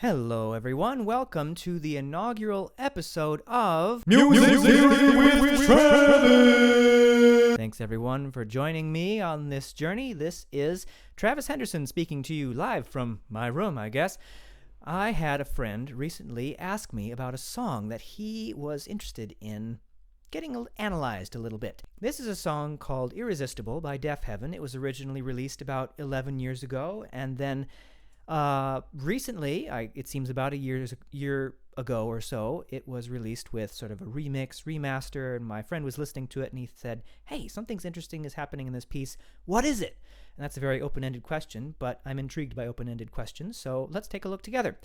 Hello, everyone. Welcome to the inaugural episode of Music with Travis. Thanks, everyone, for joining me on this journey. This is Travis Henderson speaking to you live from my room, I guess. I had a friend recently ask me about a song that he was interested in getting analyzed a little bit. This is a song called Irresistible by Deafheaven. It was originally released about 11 years ago, and then recently, it seems about a year ago or so, it was released with sort of a remix, remaster, and my friend was listening to it, and he said, hey, something's interesting is happening in this piece. What is it? And that's a very open-ended question, but I'm intrigued by open-ended questions, so let's take a look together.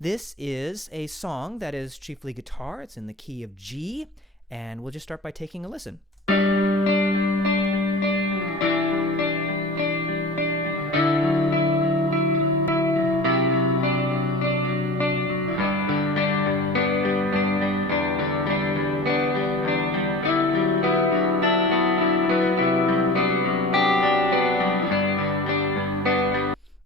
This is a song that is chiefly guitar. It's in the key of G, and we'll just start by taking a listen.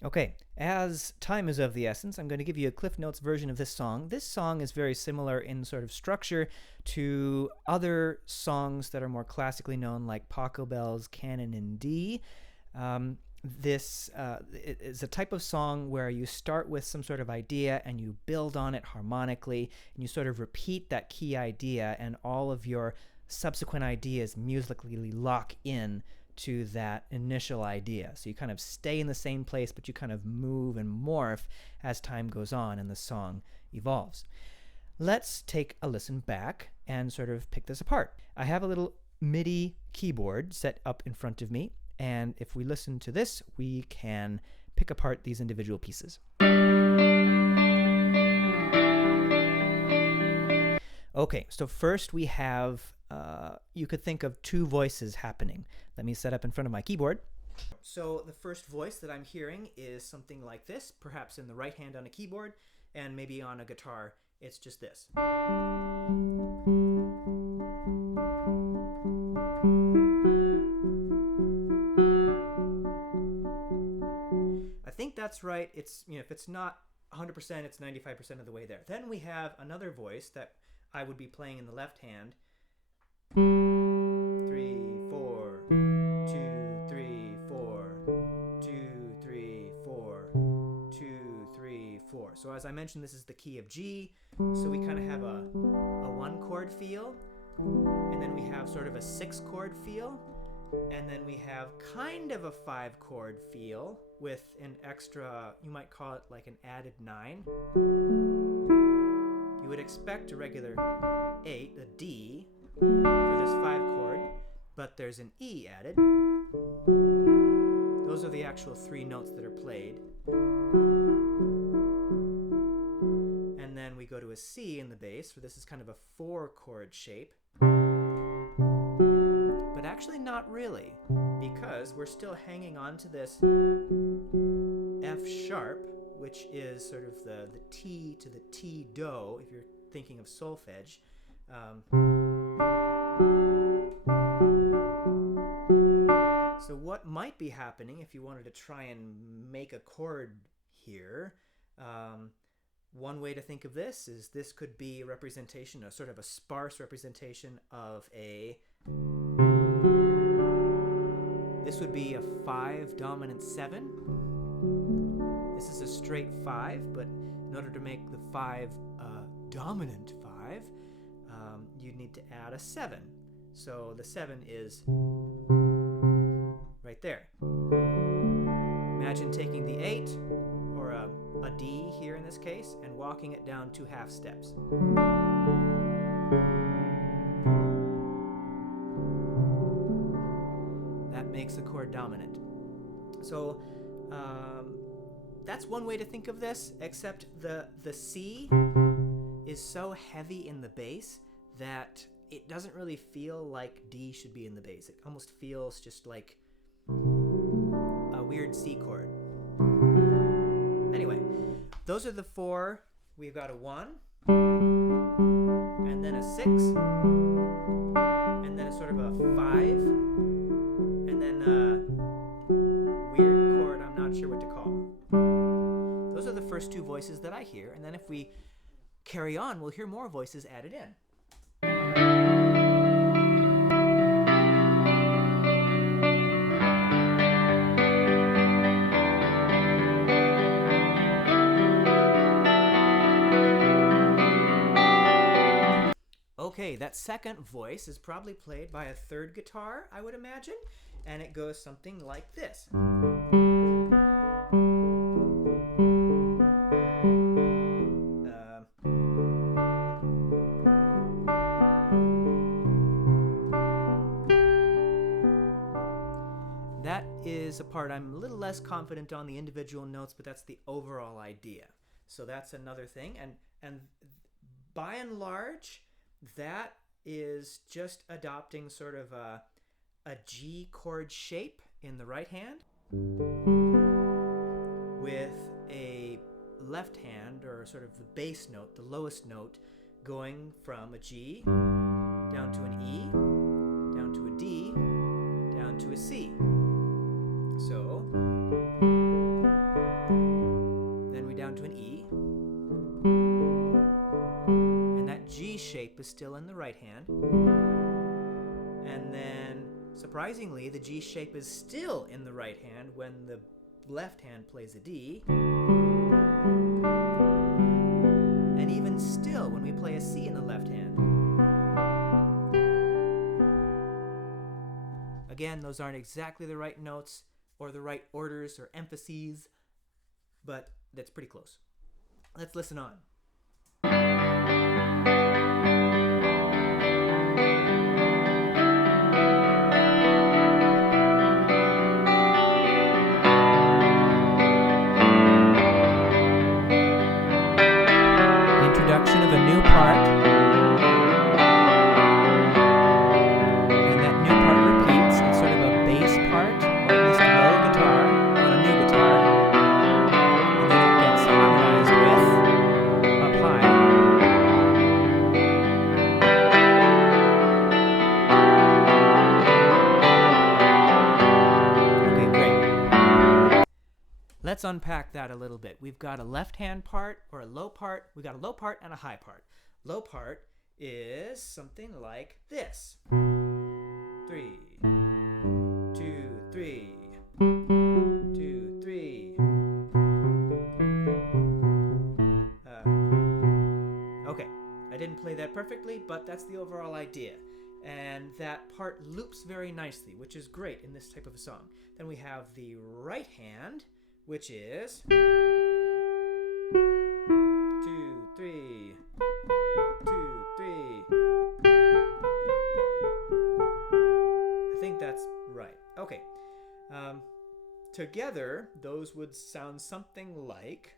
Okay, as time is of the essence, I'm going to give you a Cliff Notes version of this song. This song is very similar in sort of structure to other songs that are more classically known, like Pachelbel's Canon in D. This is a type of song where you start with some sort of idea and you build on it harmonically, and you sort of repeat that key idea, and all of your subsequent ideas musically lock in to that initial idea. So you kind of stay in the same place, but you kind of move and morph as time goes on and the song evolves. Let's take a listen back and sort of pick this apart. I have a little MIDI keyboard set up in front of me, and if we listen to this, we can pick apart these individual pieces. Okay, so first we have, you could think of two voices happening. Let me set up in front of my keyboard. So the first voice that I'm hearing is something like this, perhaps in the right hand on a keyboard, and maybe on a guitar, it's just this. I think that's right. It's, if it's not 100%, it's 95% of the way there. Then we have another voice that I would be playing in the left hand. 3, 4, 2, 3, 4, 2, 3, 4, 2, 3, 4. So as I mentioned, this is the key of G, so we kind of have a 1 chord feel, and then we have sort of a 6 chord feel, and then we have kind of a 5 chord feel with an extra, you might call it like an added 9. You would expect a regular 8, a D, for this 5 chord, but there's an E added. Those are the actual 3 notes that are played. And then we go to a C in the bass, so this is kind of a 4 chord shape. But actually not really, because we're still hanging on to this F sharp, which is sort of the T to the T do, if you're thinking of solfege. So what might be happening if you wanted to try and make a chord here, one way to think of this is this could be a representation, a sort of a sparse representation of a, this would be a 5 dominant 7. This is a straight 5, but in order to make the 5 dominant 5, you'd need to add a 7. So the 7 is right there. Imagine taking the 8, or a D here in this case, and walking it down 2 half steps. That makes the chord dominant. So that's one way to think of this, except the C is so heavy in the bass that it doesn't really feel like D should be in the bass. It almost feels just like a weird C chord. Anyway, those are the 4. We've got a 1, and then a 6, and then a sort of a 5, and then a weird chord I'm not sure what to call. Those are the first first two voices that I hear, and then if we carry on, we'll hear more voices added in. Okay, that second voice is probably played by a third guitar, I would imagine, and it goes something like this. That is a part I'm a little less confident on the individual notes, but that's the overall idea. So that's another thing, and by and large, that is just adopting sort of a G chord shape in the right hand with a left hand, or sort of the bass note, the lowest note, going from a G down to an E, down to a D, down to a C. So then we're down to an E, and that G shape is still in the right hand, and then surprisingly the G shape is still in the right hand when the left hand plays a D, and even still when we play a C in the left hand. Again, those aren't exactly the right notes or the right orders or emphases, but that's pretty close. Let's listen on. Introduction of a new part, and that new part repeats. It's sort of a bass part, or at least a low guitar on a new guitar, and then it gets harmonized with up high. Okay, great. Let's unpack that a little bit. We've got a left-hand part, or a low part. We've got a low part and a high part. Low part is something like this. 3, 2, 3, 2, 3. Okay, I didn't play that perfectly, but that's the overall idea. And that part loops very nicely, which is great in this type of a song. Then we have the right hand, which is 2, 3, 2, 3. I think that's right. Okay. Together, those would sound something like.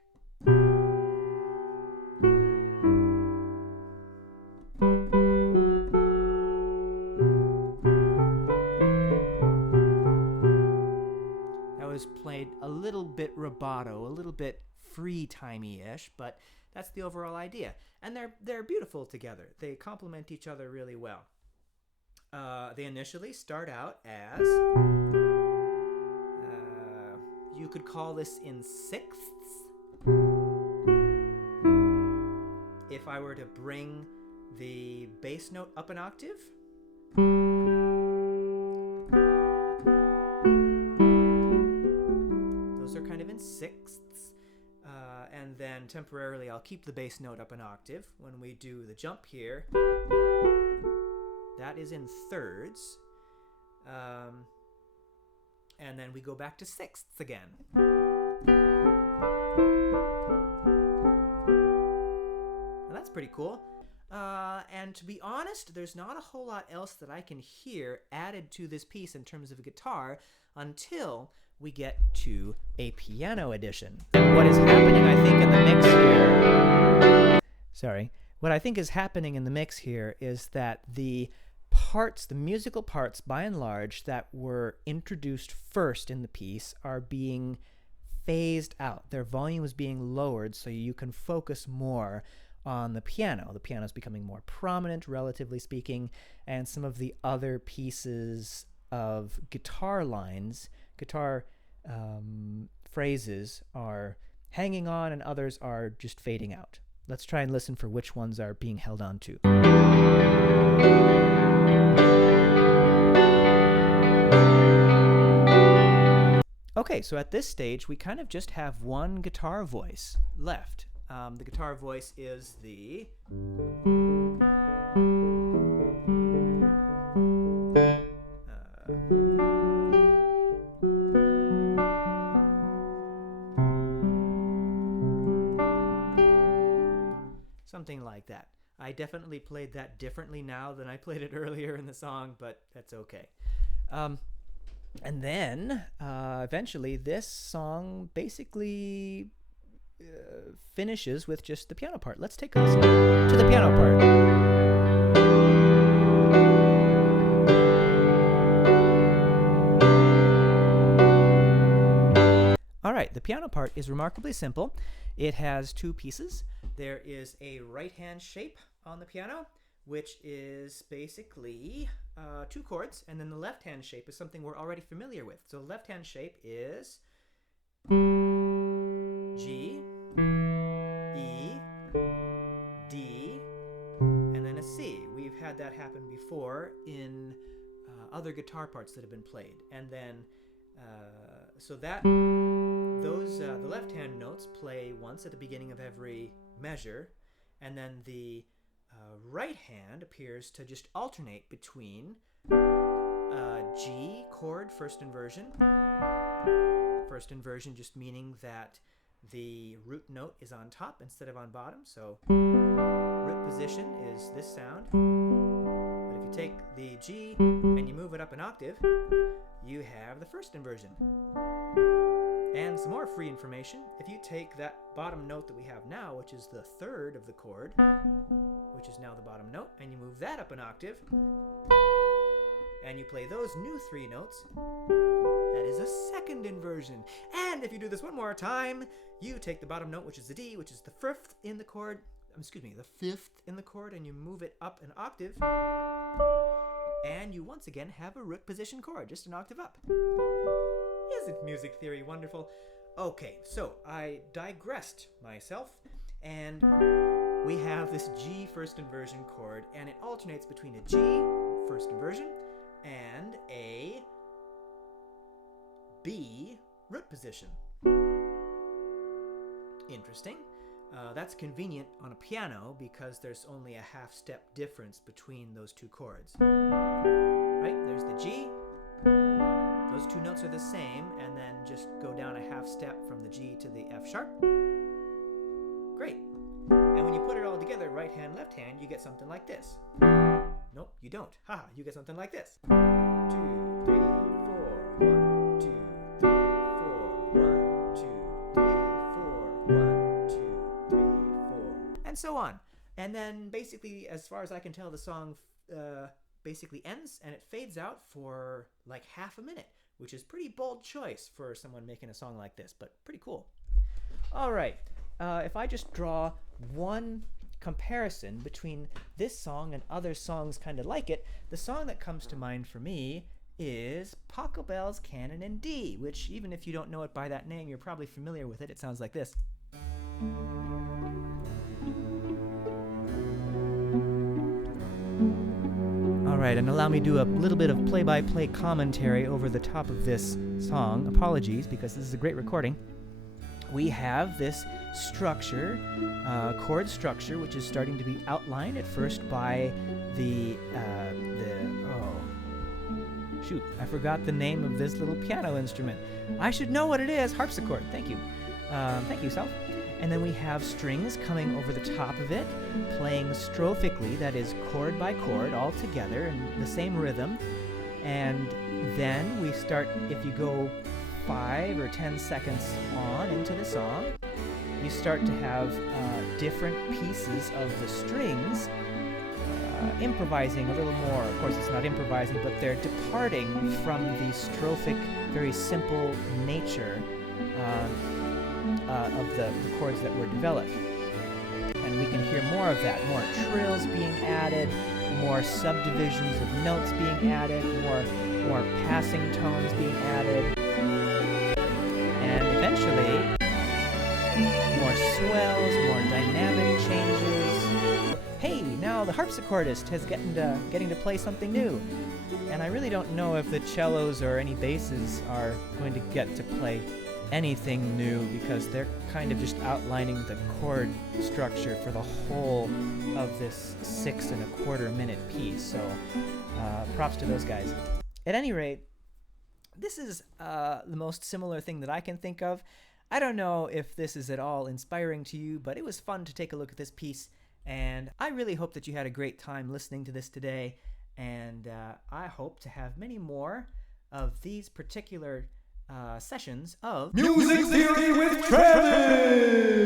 Played a little bit rubato, a little bit free-timey-ish, but that's the overall idea. And they're beautiful together. They complement each other really well. They initially start out as, you could call this in sixths. If I were to bring the bass note up an octave, sixths, and then temporarily I'll keep the bass note up an octave. When we do the jump here, that is in thirds, and then we go back to sixths again. Now that's pretty cool. And to be honest, there's not a whole lot else that I can hear added to this piece in terms of a guitar until we get to a piano edition. And what is happening, I think, in the mix here... What I think is happening in the mix here is that the parts, the musical parts, by and large, that were introduced first in the piece are being phased out. Their volume is being lowered so you can focus more on the piano. The piano is becoming more prominent, relatively speaking, and some of the other pieces of guitar lines, guitar phrases are hanging on and others are just fading out. Let's try and listen for which ones are being held on to. Okay, so at this stage, we kind of just have one guitar voice left. The guitar voice is the... something like that. I definitely played that differently now than I played it earlier in the song, but that's okay. And then, eventually, this song basically finishes with just the piano part. Let's take a listen to the piano part. All right, the piano part is remarkably simple. It has two pieces. There is a right-hand shape on the piano, which is basically two chords, and then the left-hand shape is something we're already familiar with. So the left-hand shape is G, E, D, and then a C. We've had that happen before in other guitar parts that have been played. And then, so that the left-hand notes play once at the beginning of every measure, and then the right hand appears to just alternate between G chord, first inversion. First inversion just meaning that the root note is on top instead of on bottom, so root position is this sound. But if you take the G and you move it up an octave, you have the first inversion. And some more free information, if you take that bottom note that we have now, which is the third of the chord, which is now the bottom note, and you move that up an octave, and you play those new three notes, that is a second inversion. And if you do this one more time, you take the bottom note, which is the D, which is the fifth in the chord, the fifth in the chord, and you move it up an octave, and you once again have a root position chord, just an octave up. Isn't music theory wonderful? Okay, so I digressed myself, and we have this G first inversion chord, and it alternates between a G first inversion and a B root position. Interesting. That's convenient on a piano because there's only a half step difference between those two chords. Right? There's the G. Those two notes are the same, and then just go down a half step from the G to the F sharp. Great. And when you put it all together, right hand, left hand, you get something like this. Nope, you don't. Haha, you get something like this. 2, 3, 4, 1, 2, 3, 4, 1, 2, 3, 4, 1, 2, 3, 4, and so on. And then basically, as far as I can tell, the song basically ends and it fades out for like half a minute, which is pretty bold choice for someone making a song like this, but pretty cool. All right, if I just draw one comparison between this song and other songs kind of like it, the song that comes to mind for me is Pachelbel's Canon in D, which even if you don't know it by that name, you're probably familiar with it. It sounds like this. Alright, and allow me to do a little bit of play-by-play commentary over the top of this song. Apologies, because this is a great recording. We have this structure, chord structure, which is starting to be outlined at first by shoot, I forgot the name of this little piano instrument. I should know what it is. Harpsichord. Thank you. Thank you, Self. And then we have strings coming over the top of it, playing strophically, that is chord by chord, all together in the same rhythm. And then we start, if you go 5 or 10 seconds on into the song, you start to have different pieces of the strings improvising a little more. Of course, it's not improvising, but they're departing from the strophic, very simple nature of the chords that were developed. And we can hear more of that, more trills being added, more subdivisions of notes being added, more passing tones being added. And eventually, more swells, more dynamic changes. Hey, now the harpsichordist is getting to play something new. And I really don't know if the cellos or any basses are going to get to play anything new, because they're kind of just outlining the chord structure for the whole of this 6 1/4 minute piece. So props to those guys. At any rate, this is the most similar thing that I can think of. I don't know if this is at all inspiring to you, but it was fun to take a look at this piece, and I really hope that you had a great time listening to this today, and I hope to have many more of these particular sessions of Music Theory with Travis!